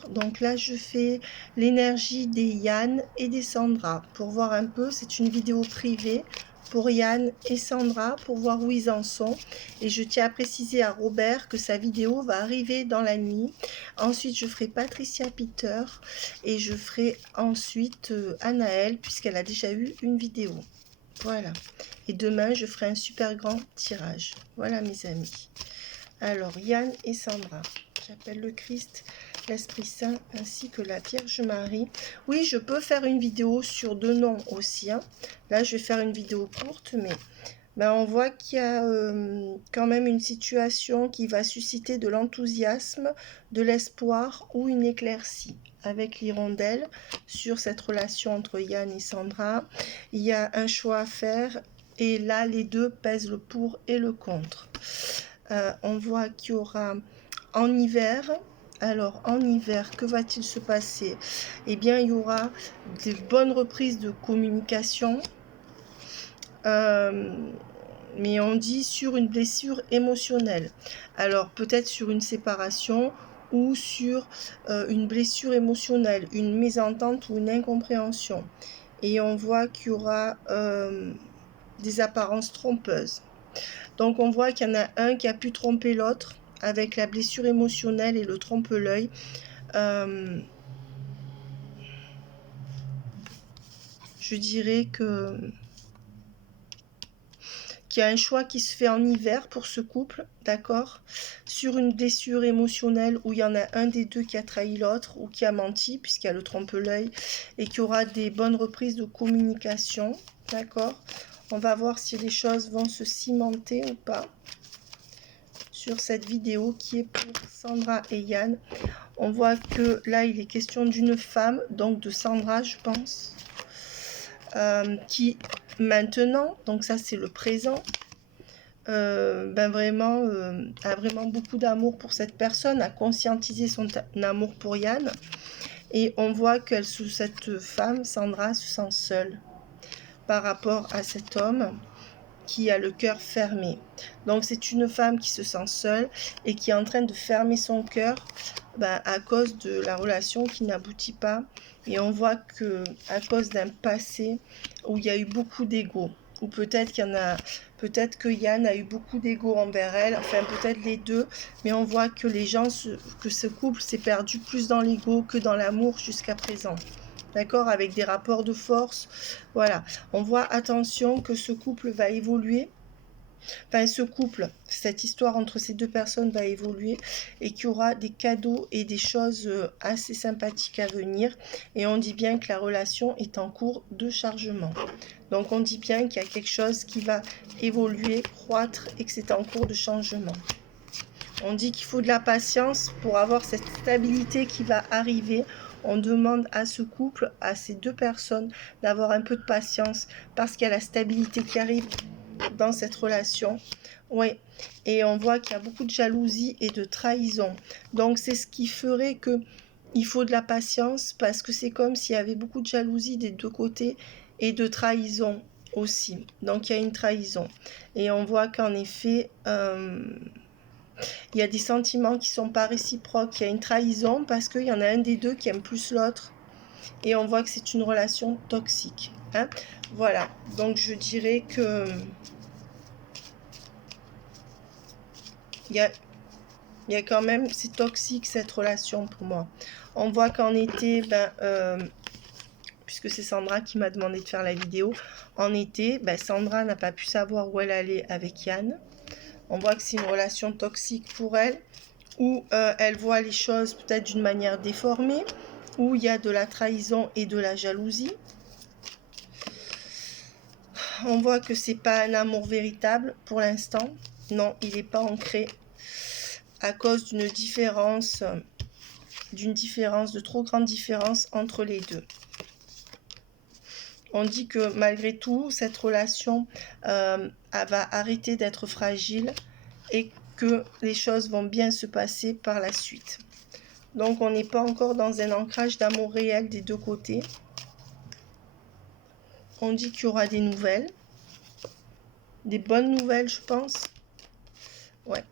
d'accord? Donc là, je fais l'énergie des Yann et des Sandra. Pour voir un peu, c'est une vidéo privée pour Yann et Sandra, pour voir où ils en sont. Et je tiens à préciser à Robert que sa vidéo va arriver dans la nuit. Ensuite, je ferai Patricia Peter et je ferai ensuite Anaël, puisqu'elle a déjà eu une vidéo. Voilà. Et demain, je ferai un super grand tirage. Voilà, mes amis. Alors, Yann et Sandra. J'appelle le Christ, l'Esprit Saint, ainsi que la Vierge Marie. Oui, je peux faire une vidéo sur 2 noms aussi. Hein. Là, je vais faire une vidéo courte, mais ben, on voit qu'il y a quand même une situation qui va susciter de l'enthousiasme, de l'espoir ou une éclaircie avec l'hirondelle sur cette relation entre Yann et Sandra. Il y a un choix à faire et là, les deux pèsent le pour et le contre. On voit qu'il y aura en hiver. Alors, en hiver, que va-t-il se passer? Eh bien, il y aura de bonnes reprises de communication. Mais on dit sur une blessure émotionnelle. Alors, peut-être sur une séparation ou sur une blessure émotionnelle, une mésentente ou une incompréhension. Et on voit qu'il y aura des apparences trompeuses. Donc on voit qu'il y en a un qui a pu tromper l'autre avec la blessure émotionnelle et le trompe-l'œil. Je dirais qu'il y a un choix qui se fait en hiver pour ce couple, d'accord, sur une blessure émotionnelle où il y en a un des deux qui a trahi l'autre ou qui a menti puisqu'il y a le trompe-l'œil et qu'il y aura des bonnes reprises de communication, d'accord. On va voir si les choses vont se cimenter ou pas sur cette vidéo qui est pour Sandra et Yann. On voit que là, il est question d'une femme, donc de Sandra, je pense, qui maintenant, donc ça c'est le présent, ben vraiment, a vraiment beaucoup d'amour pour cette personne, a conscientisé son amour pour Yann. Et on voit que cette femme, Sandra, se sent seule par rapport à cet homme qui a le cœur fermé. Donc c'est une femme qui se sent seule et qui est en train de fermer son cœur à cause de la relation qui n'aboutit pas. Et on voit que à cause d'un passé où il y a eu beaucoup d'ego, ou peut-être qu'il y en a, peut-être que Yann a eu beaucoup d'ego envers elle, enfin peut-être les deux, mais on voit que les gens, que ce couple s'est perdu plus dans l'ego que dans l'amour jusqu'à présent. D'accord, avec des rapports de force, voilà. On voit, attention, que ce couple va évoluer. Enfin, ce couple, cette histoire entre ces deux personnes va évoluer et qu'il y aura des cadeaux et des choses assez sympathiques à venir. Et on dit bien que la relation est en cours de chargement. Donc on dit bien qu'il y a quelque chose qui va évoluer, croître et que c'est en cours de changement. On dit qu'il faut de la patience pour avoir cette stabilité qui va arriver. On demande à ce couple, à ces deux personnes, d'avoir un peu de patience parce qu'il y a la stabilité qui arrive dans cette relation. Oui, et on voit qu'il y a beaucoup de jalousie et de trahison. Donc c'est ce qui ferait que il faut de la patience parce que c'est comme s'il y avait beaucoup de jalousie des deux côtés et de trahison aussi. Donc il y a une trahison. Et on voit qu'en effet, il y a des sentiments qui ne sont pas réciproques. Il y a une trahison parce qu'il y en a un des deux qui aime plus l'autre. Et on voit que c'est une relation toxique. Hein. Voilà, donc je dirais que il y a quand même, c'est toxique cette relation pour moi. On voit qu'en été, puisque c'est Sandra qui m'a demandé de faire la vidéo, en été, Sandra n'a pas pu savoir où elle allait avec Yann. On voit que c'est une relation toxique pour elle, où elle voit les choses peut-être d'une manière déformée, où il y a de la trahison et de la jalousie. On voit que c'est pas un amour véritable pour l'instant. Non, il n'est pas ancré à cause d'une différence, de trop grande différence entre les deux. On dit que malgré tout, cette relation elle va arrêter d'être fragile et que les choses vont bien se passer par la suite. Donc on n'est pas encore dans un ancrage d'amour réel des deux côtés. On dit qu'il y aura des nouvelles. Des bonnes nouvelles, je pense. Ouais.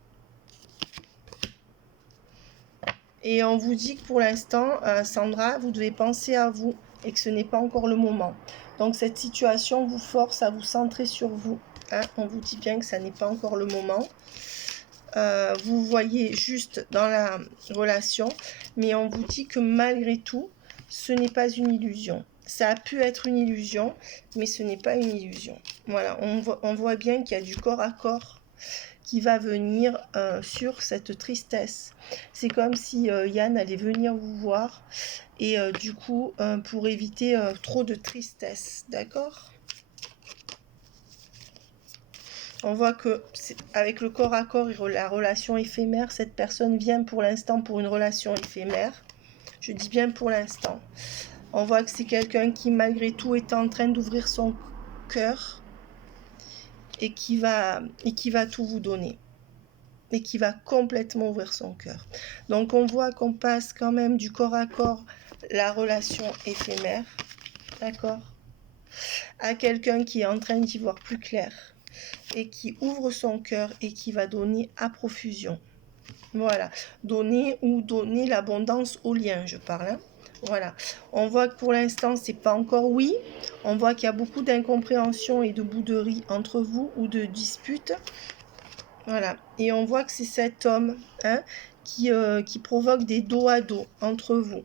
Et on vous dit que pour l'instant, Sandra, vous devez penser à vous et que ce n'est pas encore le moment. Donc cette situation vous force à vous centrer sur vous. Hein. On vous dit bien que ça n'est pas encore le moment. Vous voyez juste dans la relation, mais on vous dit que malgré tout, ce n'est pas une illusion. Ça a pu être une illusion, mais ce n'est pas une illusion. Voilà, on voit bien qu'il y a du corps à corps qui va venir sur cette tristesse. C'est comme si Yann allait venir vous voir et du coup, pour éviter trop de tristesse, d'accord ? On voit que avec le corps à corps et la relation éphémère, cette personne vient pour l'instant pour une relation éphémère. Je dis bien pour l'instant. On voit que c'est quelqu'un qui malgré tout est en train d'ouvrir son cœur et qui va tout vous donner. Et qui va complètement ouvrir son cœur. Donc on voit qu'on passe quand même du corps à corps, la relation éphémère, d'accord, à quelqu'un qui est en train d'y voir plus clair et qui ouvre son cœur et qui va donner à profusion. Voilà, donner l'abondance au lien, je parle. Hein. Voilà, on voit que pour l'instant, c'est pas encore oui. On voit qu'il y a beaucoup d'incompréhension et de bouderie entre vous ou de disputes. Voilà, et on voit que c'est cet homme hein, qui provoque des dos à dos entre vous.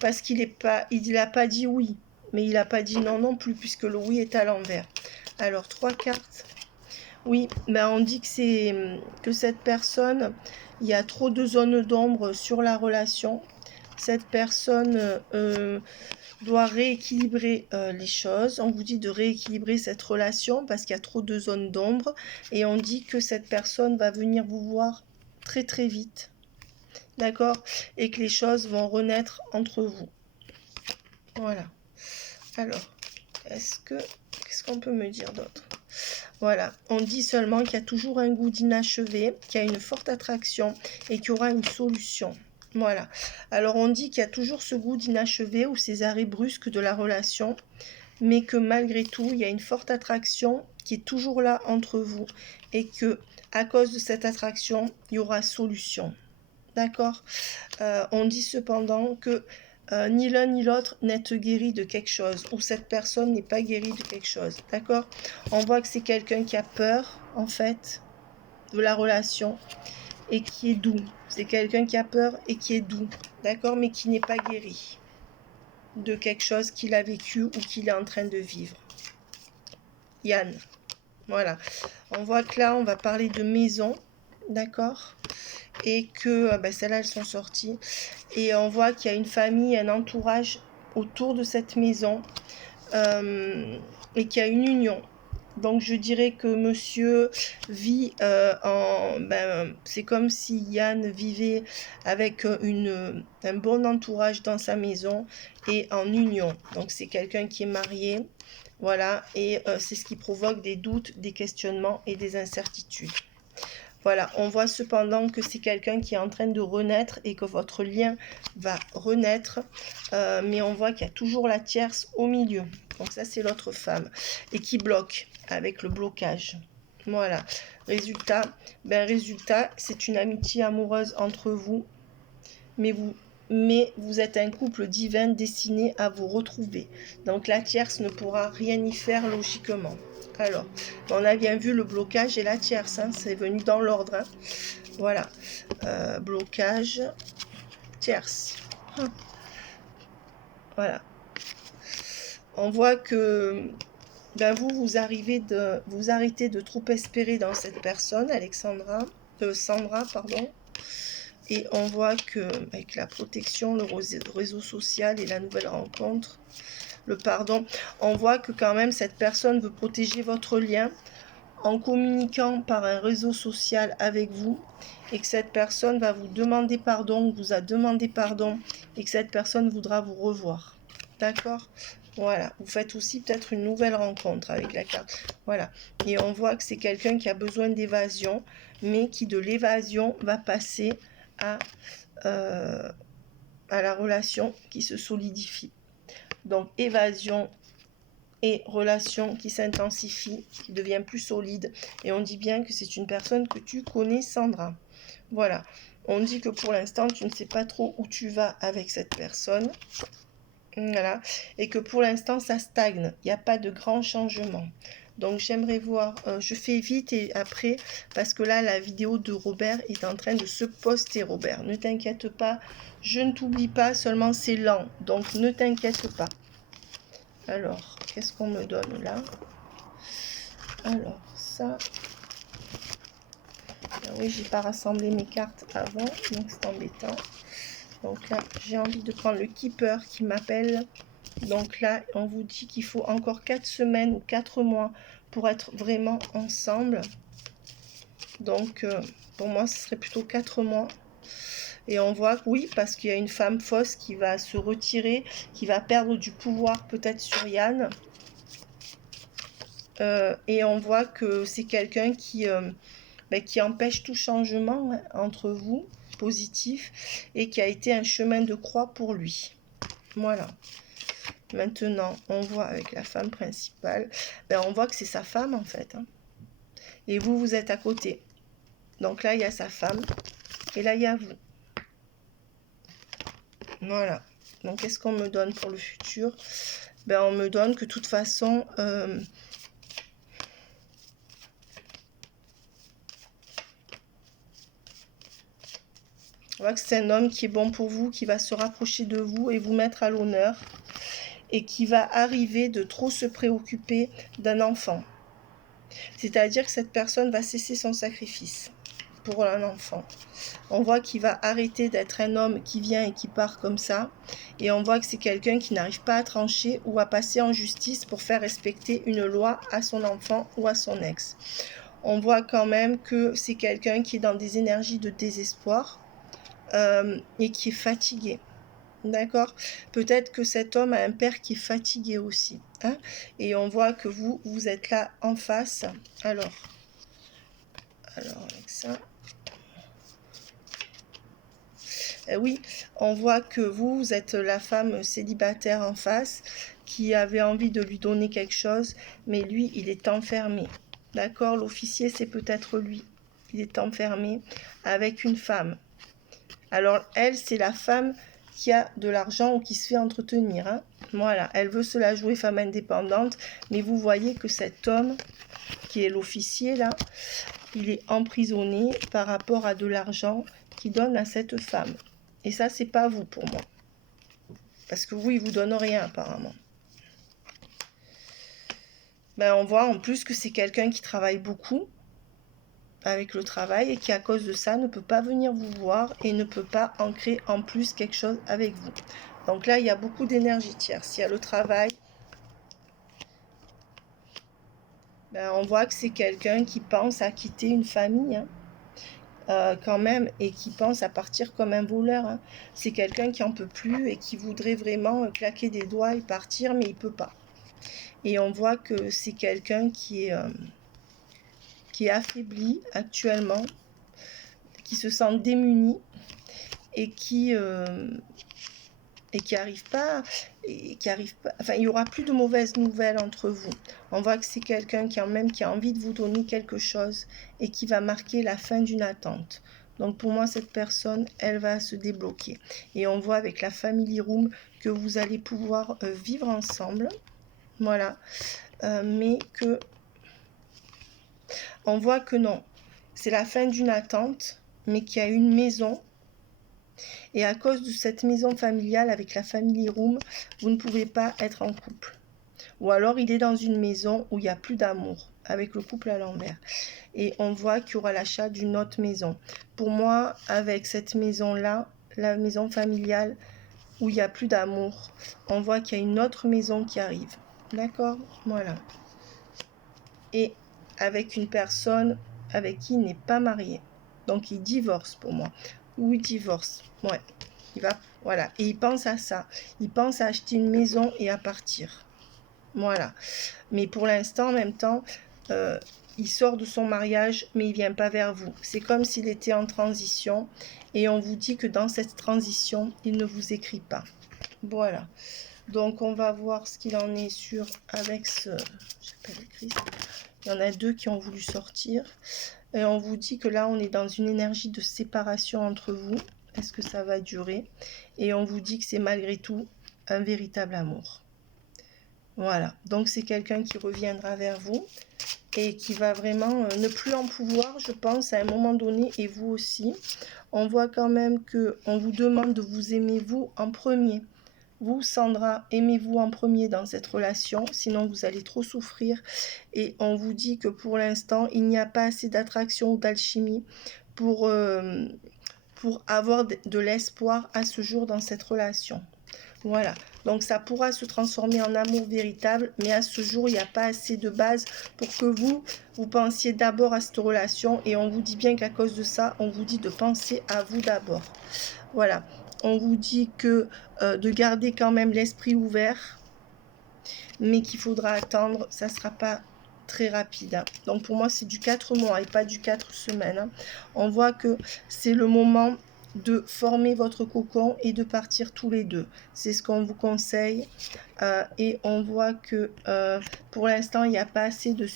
Parce qu'il n'a pas dit oui, mais il n'a pas dit non non plus, puisque le oui est à l'envers. Alors, 3 cartes. Oui, ben on dit que cette personne, il y a trop de zones d'ombre sur la relation. Cette personne doit rééquilibrer les choses. On vous dit de rééquilibrer cette relation parce qu'il y a trop de zones d'ombre. Et on dit que cette personne va venir vous voir très très vite. D'accord? Et que les choses vont renaître entre vous. Voilà. Alors, qu'est-ce qu'on peut me dire d'autre? Voilà, on dit seulement qu'il y a toujours un goût d'inachevé, qu'il y a une forte attraction et qu'il y aura une solution. Voilà, alors on dit qu'il y a toujours ce goût d'inachevé ou ces arrêts brusques de la relation, mais que malgré tout, il y a une forte attraction qui est toujours là entre vous et que à cause de cette attraction, il y aura solution. D'accord? On dit cependant que ni l'un ni l'autre n'êtes guéri de quelque chose, ou cette personne n'est pas guérie de quelque chose, d'accord? On voit que c'est quelqu'un qui a peur, en fait, de la relation, et qui est doux. C'est quelqu'un qui a peur et qui est doux, d'accord? Mais qui n'est pas guéri de quelque chose qu'il a vécu ou qu'il est en train de vivre. Yann, voilà. On voit que là, on va parler de maison, d'accord? Et que celles-là, elles sont sorties. Et on voit qu'il y a une famille, un entourage autour de cette maison et qu'il y a une union. Donc je dirais que monsieur vit c'est comme si Yann vivait avec un bon entourage dans sa maison et en union. Donc c'est quelqu'un qui est marié, voilà, et c'est ce qui provoque des doutes, des questionnements et des incertitudes. Voilà, on voit cependant que c'est quelqu'un qui est en train de renaître et que votre lien va renaître. Mais on voit qu'il y a toujours la tierce au milieu. Donc ça, c'est l'autre femme. Et qui bloque avec le blocage. Voilà. Résultat, c'est une amitié amoureuse entre vous. Mais vous êtes un couple divin destiné à vous retrouver. Donc la tierce ne pourra rien y faire logiquement. Alors, on a bien vu le blocage et la tierce, hein, c'est venu dans l'ordre. Hein. Voilà, blocage, tierce. Voilà. On voit que vous arrêtez de trop espérer dans cette personne, Sandra, pardon. Et on voit que avec la protection, le réseau social et la nouvelle rencontre, le pardon, on voit que quand même cette personne veut protéger votre lien en communiquant par un réseau social avec vous et que cette personne va vous demander pardon, vous a demandé pardon et que cette personne voudra vous revoir. D'accord? Voilà, vous faites aussi peut-être une nouvelle rencontre avec la carte. Voilà, et on voit que c'est quelqu'un qui a besoin d'évasion, mais qui de l'évasion va passer à la relation qui se solidifie. Donc évasion et relation qui s'intensifie, qui devient plus solide. Et on dit bien que c'est une personne que tu connais, Sandra. Voilà. On dit que pour l'instant, tu ne sais pas trop où tu vas avec cette personne. Voilà. Et que pour l'instant, ça stagne. Il n'y a pas de grand changement. Donc, j'aimerais voir. Je fais vite et après, parce que là, la vidéo de Robert est en train de se poster, Robert. Ne t'inquiète pas. Je ne t'oublie pas, seulement c'est lent. Donc, ne t'inquiète pas. Alors, qu'est-ce qu'on me donne là? Alors, ça... Ah oui, j'ai pas rassemblé mes cartes avant, donc c'est embêtant. Donc là, j'ai envie de prendre le keeper qui m'appelle. Donc là, on vous dit qu'il faut encore 4 semaines ou 4 mois pour être vraiment ensemble. Donc, pour moi, ce serait plutôt 4 mois. Et on voit, oui, parce qu'il y a une femme fausse qui va se retirer, qui va perdre du pouvoir peut-être sur Yann. Et on voit que c'est quelqu'un qui empêche tout changement entre vous, positif, et qui a été un chemin de croix pour lui. Voilà. Maintenant, on voit avec la femme principale, on voit que c'est sa femme en fait. Hein. Et vous, vous êtes à côté. Donc là, il y a sa femme, et là, il y a vous. Voilà. Donc, qu'est-ce qu'on me donne pour le futur? On me donne que de toute façon... on voit que c'est un homme qui est bon pour vous, qui va se rapprocher de vous et vous mettre à l'honneur. Et qui va arriver de trop se préoccuper d'un enfant. C'est-à-dire que cette personne va cesser son sacrifice pour un enfant. On voit qu'il va arrêter d'être un homme qui vient et qui part comme ça. Et on voit que c'est quelqu'un qui n'arrive pas à trancher ou à passer en justice pour faire respecter une loi à son enfant ou à son ex. On voit quand même que c'est quelqu'un qui est dans des énergies de désespoir et qui est fatigué. D'accord? Peut-être que cet homme a un père qui est fatigué aussi. Hein? Et on voit que vous êtes là en face. Alors avec ça. Oui, on voit que vous êtes la femme célibataire en face qui avait envie de lui donner quelque chose, mais lui, il est enfermé. D'accord? L'officier, c'est peut-être lui. Il est enfermé avec une femme. Alors, elle, c'est la femme qui a de l'argent ou qui se fait entretenir. Hein. Voilà, elle veut se la jouer femme indépendante, mais vous voyez que cet homme, qui est l'officier là, il est emprisonné par rapport à de l'argent qu'il donne à cette femme. Et ça, c'est pas vous pour moi. Parce que vous, il vous donne rien apparemment. On voit en plus que c'est quelqu'un qui travaille beaucoup avec le travail et qui à cause de ça ne peut pas venir vous voir et ne peut pas ancrer en plus quelque chose avec vous. Donc là, il y a beaucoup d'énergie tierce. Il y a le travail. On voit que c'est quelqu'un qui pense à quitter une famille quand même et qui pense à partir comme un voleur. Hein. C'est quelqu'un qui en peut plus et qui voudrait vraiment claquer des doigts et partir, mais il peut pas. Et on voit que c'est quelqu'un qui est affaibli actuellement, qui se sent démuni et qui arrive pas, enfin, il y aura plus de mauvaises nouvelles entre vous. On voit que c'est quelqu'un qui a envie de vous donner quelque chose et qui va marquer la fin d'une attente. Donc pour moi, cette personne, elle va se débloquer. Et on voit avec la Family Room que vous allez pouvoir vivre ensemble. Voilà. Mais que... on voit que non. C'est la fin d'une attente, mais qu'il y a une maison. Et à cause de cette maison familiale avec la Family Room, vous ne pouvez pas être en couple. Ou alors il est dans une maison où il n'y a plus d'amour, avec le couple à l'envers. Et on voit qu'il y aura l'achat d'une autre maison. Pour moi, avec cette maison-là, la maison familiale où il n'y a plus d'amour, on voit qu'il y a une autre maison qui arrive. D'accord? Voilà. Et avec une personne avec qui il n'est pas marié. Donc il divorce pour moi. Ou il divorce. Ouais. Voilà. Et il pense à ça. Il pense à acheter une maison et à partir. Voilà. Mais pour l'instant, en même temps, il sort de son mariage, mais il ne vient pas vers vous. C'est comme s'il était en transition. Et on vous dit que dans cette transition, il ne vous écrit pas. Voilà. Donc, on va voir ce qu'il en est avec ce... J'appelle le Christ. Il y en a deux qui ont voulu sortir. Et on vous dit que là, on est dans une énergie de séparation entre vous. Est-ce que ça va durer? Et on vous dit que c'est malgré tout un véritable amour. Voilà, donc c'est quelqu'un qui reviendra vers vous et qui va vraiment ne plus en pouvoir, je pense, à un moment donné, et vous aussi. On voit quand même qu'on vous demande de vous aimer vous en premier. Vous, Sandra, aimez-vous en premier dans cette relation, sinon vous allez trop souffrir. Et on vous dit que pour l'instant, il n'y a pas assez d'attraction ou d'alchimie pour avoir de l'espoir à ce jour dans cette relation. Voilà, donc ça pourra se transformer en amour véritable, mais à ce jour, il n'y a pas assez de base pour que vous pensiez d'abord à cette relation. Et on vous dit bien qu'à cause de ça, on vous dit de penser à vous d'abord. Voilà, on vous dit que de garder quand même l'esprit ouvert, mais qu'il faudra attendre, ça ne sera pas très rapide. Hein. Donc pour moi, c'est du 4 mois et pas du 4 semaines. Hein. On voit que c'est le moment de former votre cocon et de partir tous les deux. C'est ce qu'on vous conseille. Et on voit que pour l'instant, il n'y a pas assez de...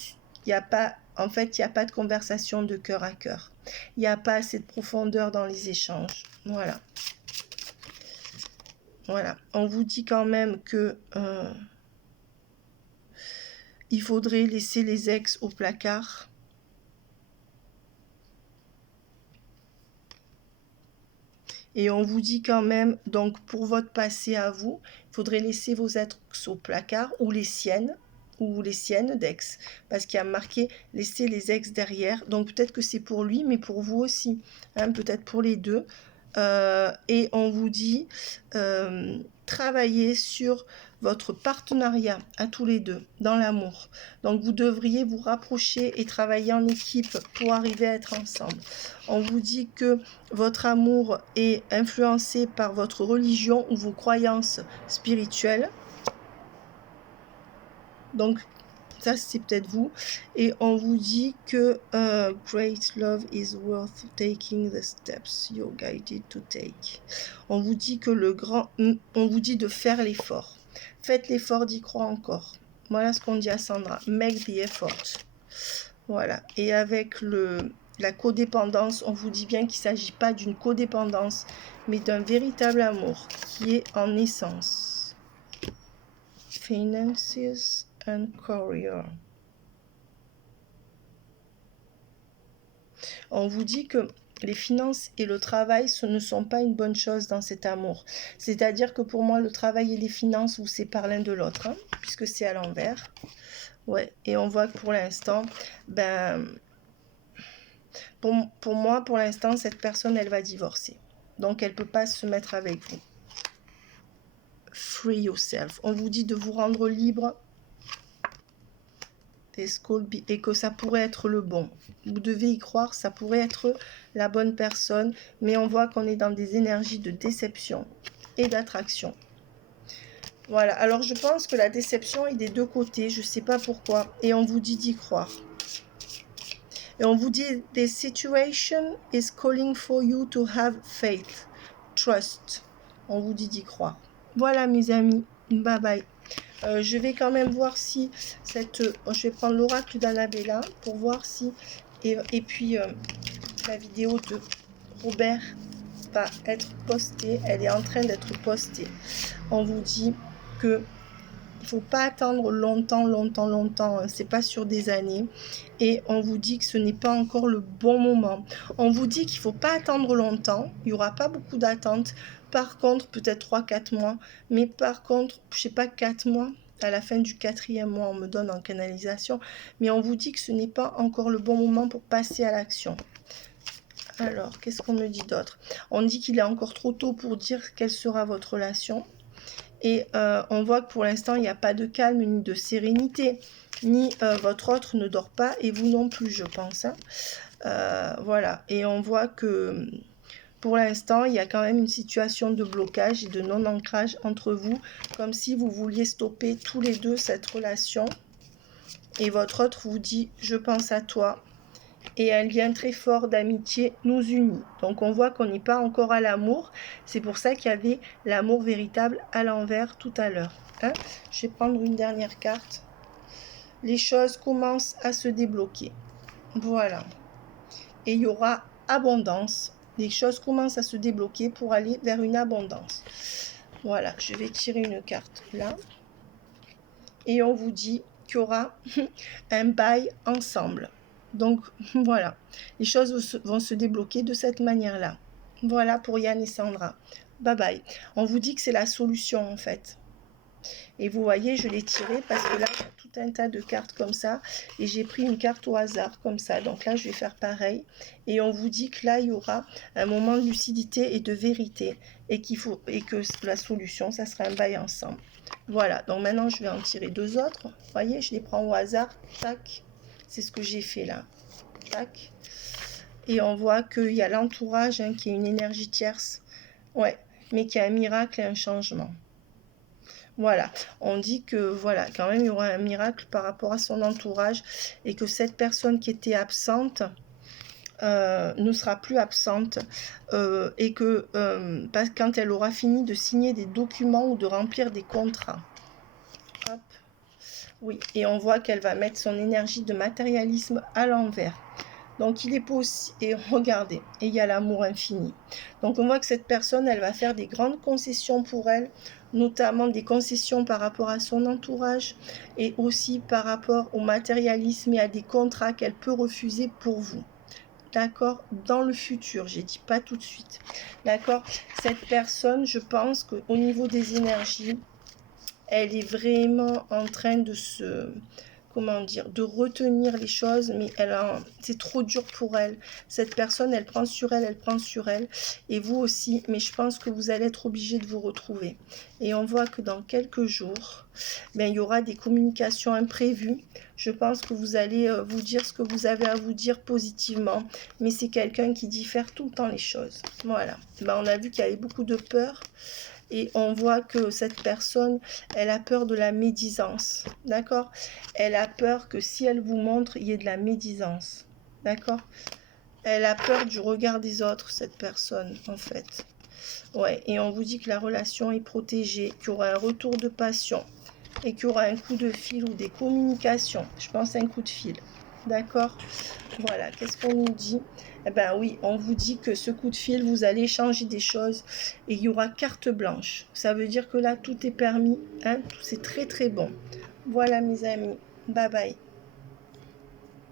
En fait, il n'y a pas de conversation de cœur à cœur. Il n'y a pas assez de profondeur dans les échanges. Voilà. Voilà. On vous dit quand même que... il faudrait laisser les ex au placard. Et on vous dit quand même, donc pour votre passé à vous, il faudrait laisser vos ex au placard, ou les siennes d'ex, parce qu'il y a marqué laisser les ex derrière. Donc peut-être que c'est pour lui, mais pour vous aussi, hein, peut-être pour les deux. Et on vous dit travailler sur votre partenariat à tous les deux dans l'amour. Donc vous devriez vous rapprocher et travailler en équipe pour arriver à être ensemble. On vous dit que votre amour est influencé par votre religion ou vos croyances spirituelles. Donc ça c'est peut-être vous. Et on vous dit que great love is worth taking the steps you're guided to take. On vous dit que on vous dit de faire l'effort. Faites l'effort d'y croire encore. Voilà ce qu'on dit à Sandra. Make the effort. Voilà. Et avec la codépendance, on vous dit bien qu'il ne s'agit pas d'une codépendance, mais d'un véritable amour qui est en essence. Finances and career. On vous dit que les finances et le travail, ce ne sont pas une bonne chose dans cet amour. C'est-à-dire que pour moi, le travail et les finances vous séparent l'un de l'autre, hein, puisque c'est à l'envers. Ouais, et on voit que pour l'instant, pour moi, pour l'instant, cette personne, elle va divorcer. Donc, elle ne peut pas se mettre avec vous. Free yourself. On vous dit de vous rendre libre et que ça pourrait être le bon. Vous devez y croire, ça pourrait être la bonne personne, mais on voit qu'on est dans des énergies de déception et d'attraction. Voilà, alors je pense que la déception est des deux côtés, je ne sais pas pourquoi, et on vous dit d'y croire. Et on vous dit, the situation is calling for you to have faith, trust. On vous dit d'y croire. Voilà mes amis, bye bye. Je vais quand même voir si je vais prendre l'oracle d'Annabella pour voir si... Et puis la vidéo de Robert va être postée. Elle est en train d'être postée. On vous dit que il ne faut pas attendre longtemps. C'est pas sur des années. Et on vous dit que ce n'est pas encore le bon moment. On vous dit qu'il ne faut pas attendre longtemps. Il n'y aura pas beaucoup d'attente. Par contre, peut-être 3-4 mois. Mais par contre, je sais pas, 4 mois. À la fin du 4e mois, on me donne en canalisation. Mais on vous dit que ce n'est pas encore le bon moment pour passer à l'action. Alors, qu'est-ce qu'on me dit d'autre? On dit qu'il est encore trop tôt pour dire quelle sera votre relation. Et on voit que pour l'instant, il n'y a pas de calme ni de sérénité. Ni votre autre ne dort pas et vous non plus, je pense. Hein. Voilà. Et on voit que pour l'instant, il y a quand même une situation de blocage et de non-ancrage entre vous. Comme si vous vouliez stopper tous les deux cette relation. Et votre autre vous dit « je pense à toi ». Et un lien très fort d'amitié nous unit. Donc on voit qu'on n'est pas encore à l'amour. C'est pour ça qu'il y avait l'amour véritable à l'envers tout à l'heure. Hein, je vais prendre une dernière carte. Les choses commencent à se débloquer. Voilà. et il y aura abondance. Les choses commencent à se débloquer pour aller vers une abondance. Voilà, je vais tirer une carte là. Et on vous dit qu'il y aura un bail ensemble. Donc voilà, les choses vont se débloquer de cette manière-là. Voilà pour Yann et Sandra. Bye bye. On vous dit que c'est la solution en fait. Et vous voyez, je l'ai tiré parce que là, il y a tout un tas de cartes comme ça. Et j'ai pris une carte au hasard comme ça. Donc là, je vais faire pareil. Et on vous dit que là, il y aura un moment de lucidité et de vérité. Et que la solution, ça sera un bail ensemble. Voilà, donc maintenant, je vais en tirer deux autres. Vous voyez, je les prends au hasard. Tac. C'est ce que j'ai fait là. Tac. Et on voit qu'il y a l'entourage hein, qui est une énergie tierce. Ouais, mais qui a un miracle et un changement. Voilà, on dit que voilà, quand même il y aura un miracle par rapport à son entourage et que cette personne qui était absente ne sera plus absente et que quand elle aura fini de signer des documents ou de remplir des contrats. Hop. Oui, et on voit qu'elle va mettre son énergie de matérialisme à l'envers. Donc il est possible, et regardez, et il y a l'amour infini. Donc on voit que cette personne, elle va faire des grandes concessions pour elle, notamment des concessions par rapport à son entourage et aussi par rapport au matérialisme et à des contrats qu'elle peut refuser pour vous. D'accord? Dans le futur, j'ai dit pas tout de suite. D'accord? Cette personne, je pense qu'au niveau des énergies, elle est vraiment en train de se... comment dire, de retenir les choses, mais c'est trop dur pour elle. Cette personne, elle prend sur elle, et vous aussi, mais je pense que vous allez être obligé de vous retrouver. Et on voit que dans quelques jours, il y aura des communications imprévues. Je pense que vous allez vous dire ce que vous avez à vous dire positivement, mais c'est quelqu'un qui diffère tout le temps les choses. Voilà. On a vu qu'il y avait beaucoup de peur. Et on voit que cette personne, elle a peur de la médisance, d'accord? Elle a peur que si elle vous montre, il y ait de la médisance, d'accord? Elle a peur du regard des autres, cette personne, en fait. Ouais, et on vous dit que la relation est protégée, qu'il y aura un retour de passion et qu'il y aura un coup de fil ou des communications. Je pense un coup de fil, d'accord? Voilà, qu'est-ce qu'on nous dit? Eh bien oui, on vous dit que ce coup de fil, vous allez échanger des choses et il y aura carte blanche. Ça veut dire que là, tout est permis, hein? C'est très très bon. Voilà mes amis, bye bye.